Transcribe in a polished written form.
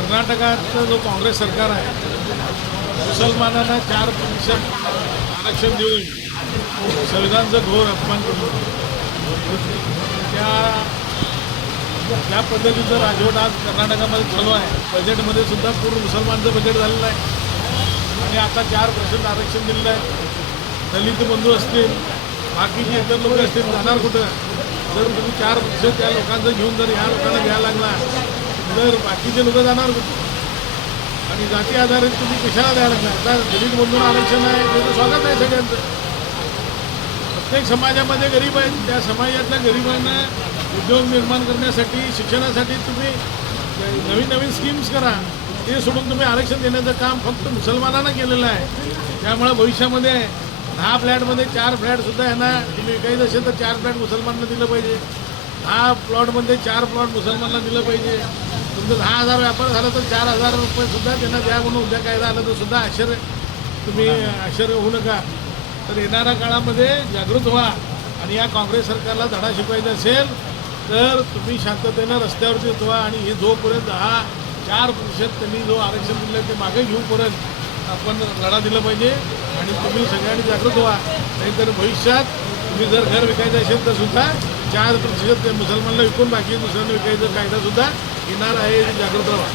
कर्नाटकातलं जो काँग्रेस सरकार आहे, मुसलमानांना 4% आरक्षण देऊन संविधानाचा घोर अपमान करून त्या पद्धतीचं राजवट आज कर्नाटकामध्ये चालू आहे. बजेटमध्ये सुद्धा पूर्ण मुसलमानचं बजेट झालेलं आहे आणि आता 4% आरक्षण दिलेलं आहे. दलित बंधू असतील, बाकीचे इतर लोक असतील, जाणार कुठं? जर तुम्ही 4% त्या लोकांचं घेऊन जर ह्या लोकांना घ्यायला लागला तर बाकीचे लोक जाणार कुठे? आणि जाती आधारित तुम्ही कशाला द्यायला लागला? आता दलित बंधूंना आरक्षण आहे त्याचं स्वागत आहे सगळ्यांचं. प्रत्येक समाजामध्ये गरीब आहेत, त्या समाजातल्या गरिबांना उद्योग निर्माण करण्यासाठी, शिक्षणासाठी तुम्ही नवीन नवीन स्कीम्स करा. ते सोडून तुम्ही आरक्षण देण्याचं काम फक्त मुसलमानांना केलेलं आहे. त्यामुळे भविष्यामध्ये 10 फ्लॅटमध्ये 4 फ्लॅटसुद्धा यांना तुम्ही विकायचं असेल तर 4 फ्लॅट मुसलमानांना दिलं पाहिजे. 10 प्लॉटमध्ये 4 प्लॉट मुसलमानांना दिलं पाहिजे. तुमचं 10,000 व्यापार झाला तर 4,000 रुपयेसुद्धा त्यांना द्या म्हणून उद्या कायदा आला तर सुद्धा आश्चर्य होऊ नका. तर येणाऱ्या काळामध्ये जागृत व्हा आणि या काँग्रेस सरकारला धडा शिकवायचा असेल तर तुम्ही शांततेनं रस्त्यावरती उतवा आणि हे जोपर्यंत 4% त्यांनी जो आरक्षण दिलं ते मागे घेऊपर्यंत आपण लढा दिला पाहिजे आणि तुम्ही सगळ्यांनी जागृत व्हा. नाहीतर भविष्यात तुम्ही जर घर विकायचं असेल तर सुद्धा 4% मुसलमानला विकून बाकी दुसऱ्यांना विकायचं कायदासुद्धा येणार आहे. जागृत राहा.